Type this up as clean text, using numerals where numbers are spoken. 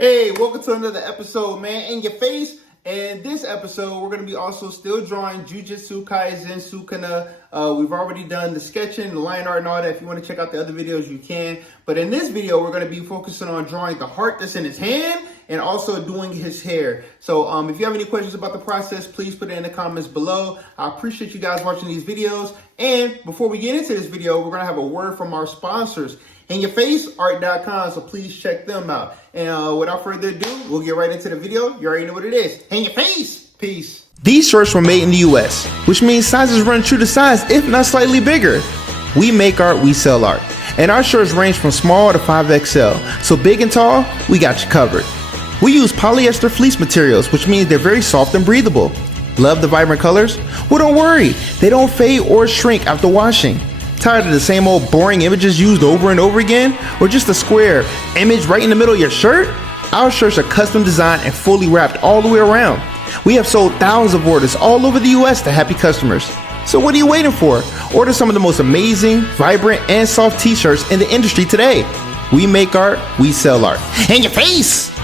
Hey, welcome to another episode, man. In your face. And this episode, we're going to be also still drawing Jujutsu Kaisen Sukuna. We've already done the sketching, the line art, and all that. If you want to check out the other videos, you can. But in this video, we're going to be focusing on drawing the heart that's in his hand and also doing his hair. So if you have any questions about the process, please put it in the comments below. I appreciate you guys watching these videos. And before we get into this video, we're going to have a word from our sponsors, Inyofaceart.com, so please check them out. And without further ado, we'll get right into the video. You already know what it is. In your face. Peace. These shirts were made in the US, which means sizes run true to size, if not slightly bigger. We make art, we sell art. And our shirts range from small to 5XL. So big and tall, we got you covered. We use polyester fleece materials, which means they're very soft and breathable. Love the vibrant colors? Well, don't worry. They don't fade or shrink after washing. Tired of the same old boring images used over and over again? Or just a square image right in the middle of your shirt? Our shirts are custom designed and fully wrapped all the way around. We have sold thousands of orders all over the US to happy customers. So what are you waiting for? Order some of the most amazing, vibrant, and soft t-shirts in the industry today. We make art, we sell art. In your face!